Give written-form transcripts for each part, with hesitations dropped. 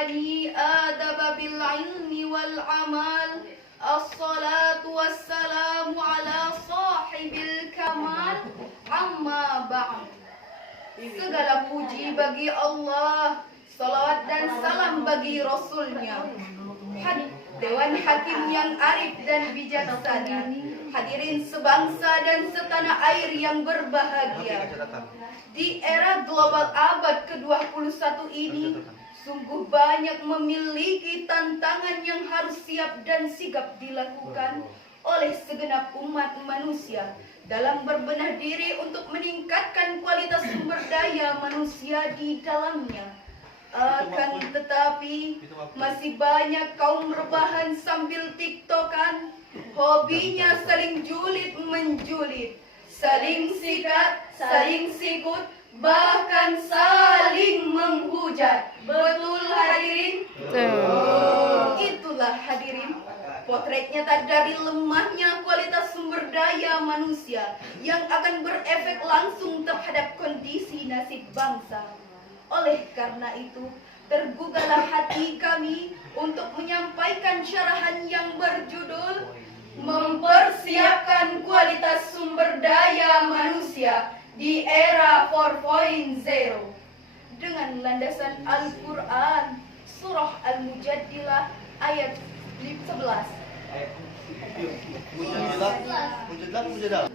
bani adab bil ilmi wal amal. Assalatu wassalamu ala sahibil kamal. Amma ba'd. Segala puji bagi Allah, salawat dan salam bagi Rasulnya. Dewan Hakim yang arif dan bijaksana, hadirin sebangsa dan setanah air yang berbahagia. Di era global abad ke-21 ini, sungguh banyak memiliki tantangan yang harus siap dan sigap dilakukan oleh segenap umat manusia dalam berbenah diri untuk meningkatkan kualitas sumber daya manusia di dalamnya. Akan tetapi masih banyak kaum rebahan sambil tiktokan, hobinya saling julid menjulit, saling sikat, saling sikut, bahkan saling menghujat. Betul hadirin? Itulah hadirin, potret nyata dari lemahnya kualitas sumber daya manusia yang akan berefek langsung terhadap kondisi nasib bangsa. Oleh karena itu, tergugahlah hati kami untuk menyampaikan syarahan yang berjudul Mempersiapkan Kualitas Sumber Daya Manusia di Era 4.0 dengan landasan Al-Quran, Surah Al-Mujadilah ayat 11. Mujadilah.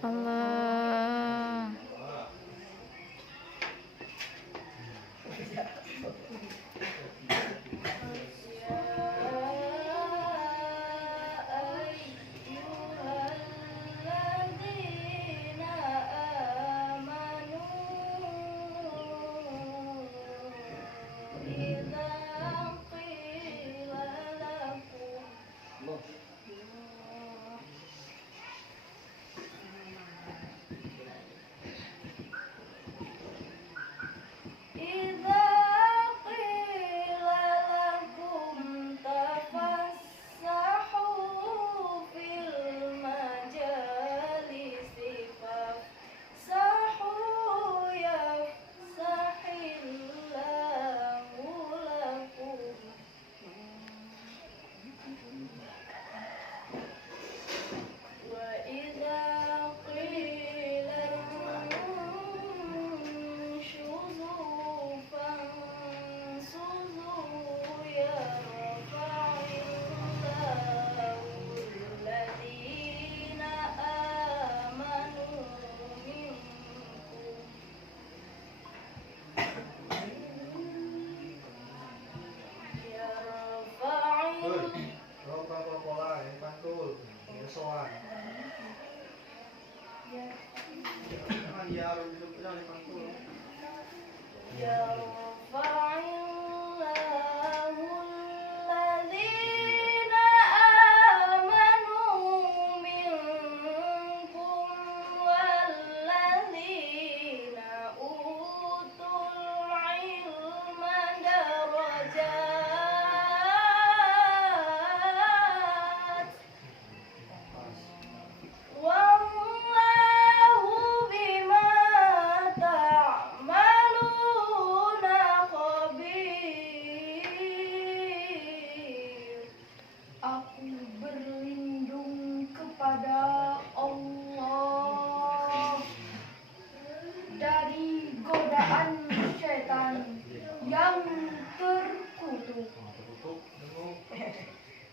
Allah.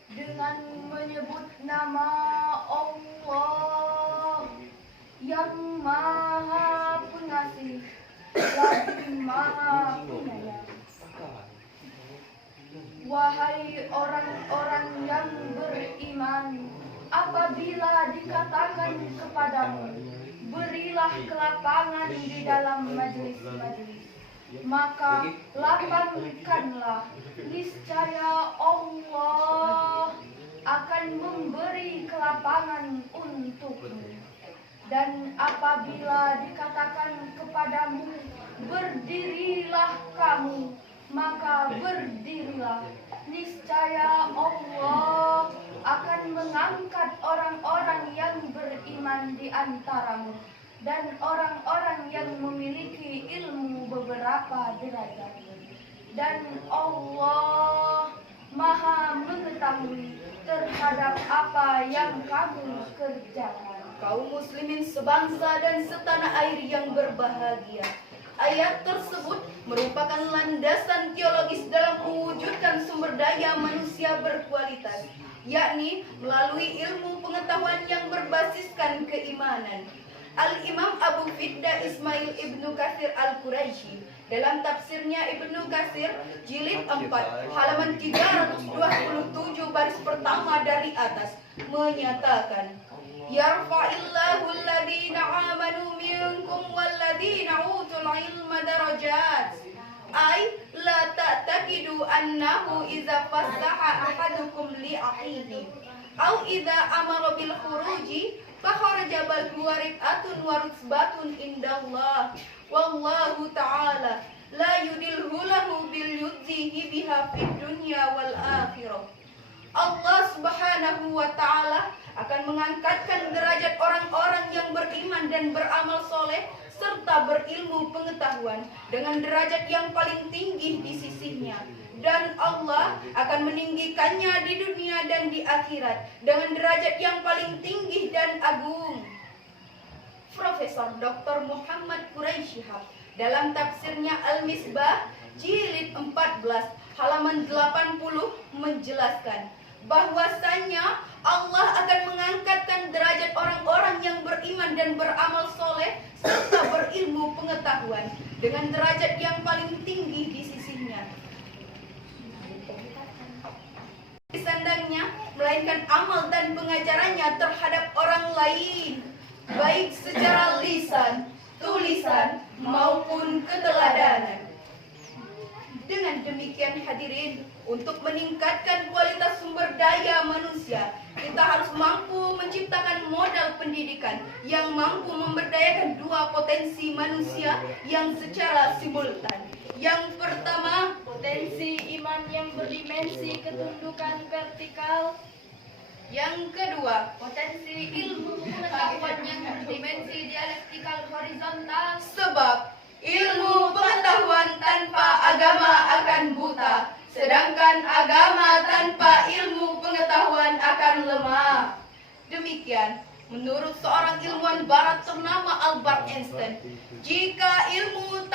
Dengan menyebut nama Allah yang Maha Pengasih, lagi Maha Penyayang. Wahai orang-orang yang beriman, apabila dikatakan kepadamu, berilah kelapangan di dalam majelis-majelis, maka lapangkanlah, niscaya Allah akan memberi kelapangan untukmu. Dan apabila dikatakan kepadamu, berdirilah kamu, maka berdirilah, niscaya Allah akan mengangkat orang-orang yang beriman di antaramu dan orang-orang yang memiliki ilmu beberapa derajat. Dan Allah Maha mengetahui terhadap apa yang kamu kerjakan. Kaum muslimin sebangsa dan setanah air yang berbahagia, ayat tersebut merupakan landasan teologis dalam mewujudkan sumber daya manusia berkualitas, yakni melalui ilmu pengetahuan yang berbasiskan keimanan. Al-Imam Abu Fidda Ismail Ibnu Katsir Al-Quraisy dalam tafsirnya Ibnu Katsir jilid 4 halaman 327 baris pertama dari atas menyatakan, Yarfa'illahu alladhina amanu minkum walladhina utul ilma darajat. Ay la ta'taqidu annahu idza fassaha ahadukum li akhihi aw idza amara bil khuruji fa kharaja bal huwariqatun wa rutsbatun indallah wallahu ta'ala la yudilhu lahu bil yudhihi biha fid dunya wal akhirah. Allah Subhanahu wa ta'ala akan mengangkatkan derajat orang-orang yang beriman dan beramal soleh serta berilmu pengetahuan dengan derajat yang paling tinggi di sisinya. Dan Allah akan meninggikannya di dunia dan di akhirat dengan derajat yang paling tinggi dan agung. Profesor Dr. Muhammad Quraisy Shihab dalam tafsirnya Al-Misbah jilid 14 halaman 80 menjelaskan bahwasanya Allah akan mengangkatkan derajat orang-orang yang beriman dan beramal soleh serta berilmu pengetahuan dengan derajat yang paling tinggi di sisinya. Disandangnya, melainkan amal dan pengajarannya terhadap orang lain, baik secara lisan, tulisan, maupun keteladanan. Dengan demikian hadirin, untuk meningkatkan kualitas sumber daya manusia, kita harus mampu menciptakan modal pendidikan yang mampu memberdayakan dua potensi manusia yang secara simultan. Yang pertama, potensi iman yang berdimensi ketundukan vertikal. Yang kedua, potensi ilmu pengetahuan yang berdimensi dialektikal horizontal. Sebab ilmu pengetahuan tanpa agama akan buta, sedangkan agama tanpa ilmu pengetahuan akan lemah. Demikian menurut seorang ilmuwan barat ternama Albert Einstein, jika ilmu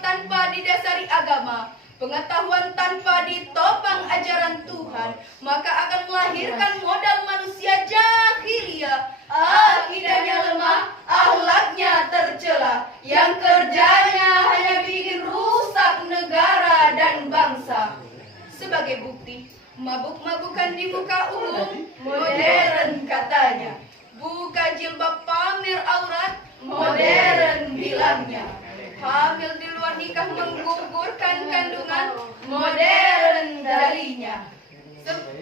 tanpa didasari agama, pengetahuan tanpa ditopang ajaran Tuhan, maka akan melahirkan modal manusia jahiliyah, akidahnya lemah, akhlaknya tercela, yang kerjanya hanya bikin rusak negara dan bangsa. Sebagai bukti, mabuk-mabukan di muka umum, modern katanya. Buka jilbab pamer aurat, modern bilangnya. Hamil di luar nikah menggugurkan kandungan, modern dalinya.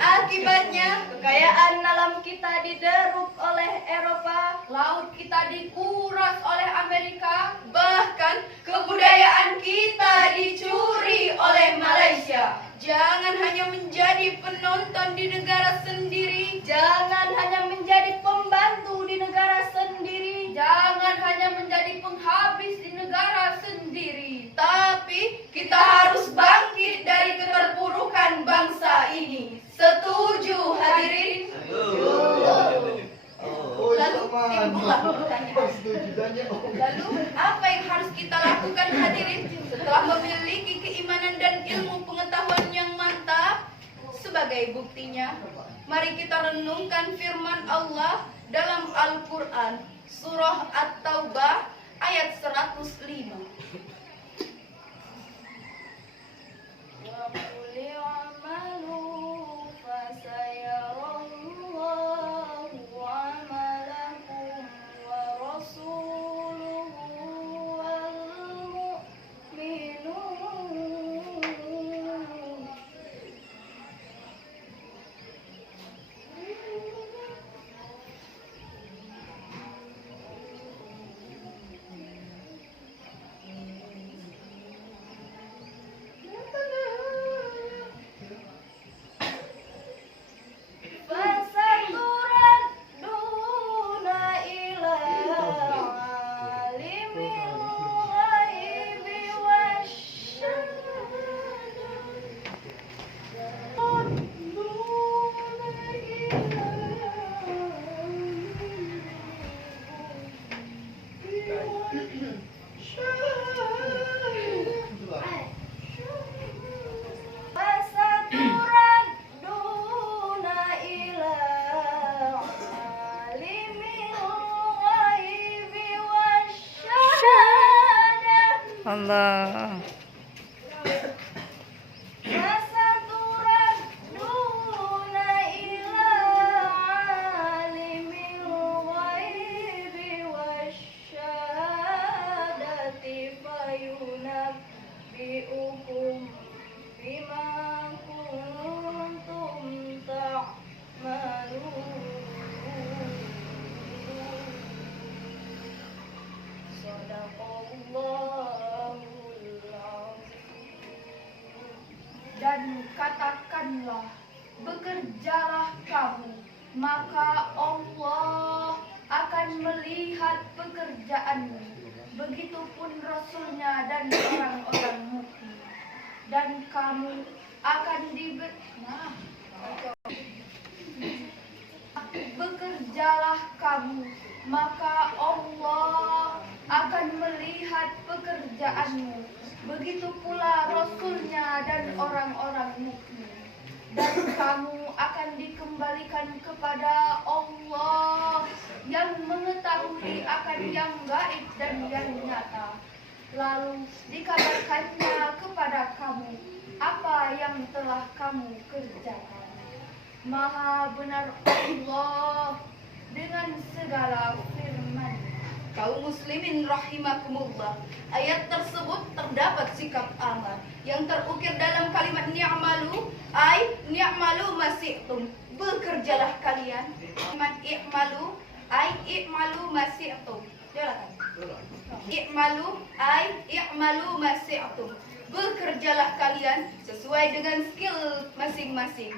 Akibatnya, kekayaan alam kita dideruk oleh Eropa, laut kita dikuras oleh Amerika, bahkan kebudayaan kita dicuri oleh Malaysia. Jangan hanya menjadi penonton di negara sendiri, jangan hanya menjadi pembantu di negara sendiri, jangan hanya menjadi penghabis di negara sendiri, tapi kita harus bangkit dari keterpurukan bangsa ini. Setuju hadirin? Lalu apa yang harus kita lakukan hadirin setelah memiliki keimanan dan ilmu pengetahuan yang mantap? Sebagai buktinya, mari kita renungkan firman Allah dalam Al-Quran surah At-Taubah ayat 100 Allah. فستردون إلى عالم الغيب والشهادة فينبئكم بما كنتم تعملون. Sadaqallahul azim. Dan katakanlah, bekerjalah kamu, maka Allah akan melihat pekerjaanmu. Begitupun Rasulnya dan orang-orang mukmin. Dan kamu akan bekerjalah kamu, maka Allah akan melihat pekerjaanmu. Begitu pula Rasulnya dan orang-orang mukmin. Dan kamu akan dikembalikan kepada Allah yang mengetahui akan yang gaib dan yang nyata. Lalu dikabarkannya kepada kamu apa yang telah kamu kerjakan. Maha benar Allah dengan segala firman. Kaum muslimin rahimakumullah, ayat tersebut terdapat sikap amar yang terukir dalam kalimat ni'malu, ay ni'malu masi'tum, bekerjalah kalian. Kalimat i'malu, ay i'malu masi'tum. Jelaskan. I'malu, ay i'malu masi'tum, bekerjalah kalian sesuai dengan skill masing-masing.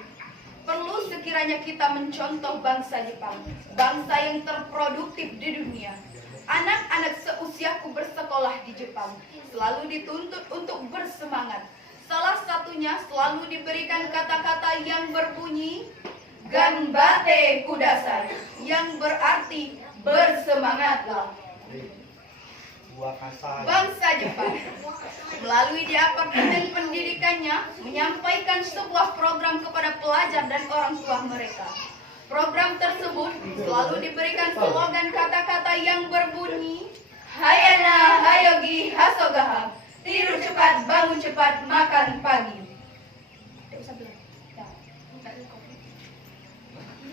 Perlu sekiranya kita mencontoh bangsa Jepang, bangsa yang terproduktif di dunia. Anak-anak seusiaku bersekolah di Jepang selalu dituntut untuk bersemangat. Salah satunya selalu diberikan kata-kata yang berbunyi ganbate kudasai, yang berarti bersemangatlah. Bangsa Jepang melalui Departemen Pendidikannya menyampaikan sebuah program kepada pelajar dan orang tua mereka. Program tersebut selalu diberikan slogan kata-kata yang berbunyi Hayana Hayogi Hasogaha, tidur cepat, bangun cepat, makan pagi.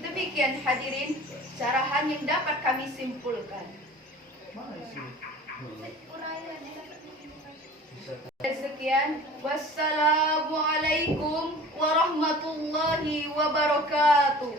Demikian hadirin carahan yang dapat kami simpulkan. Sekian, wassalamualaikum warahmatullahi wabarakatuh.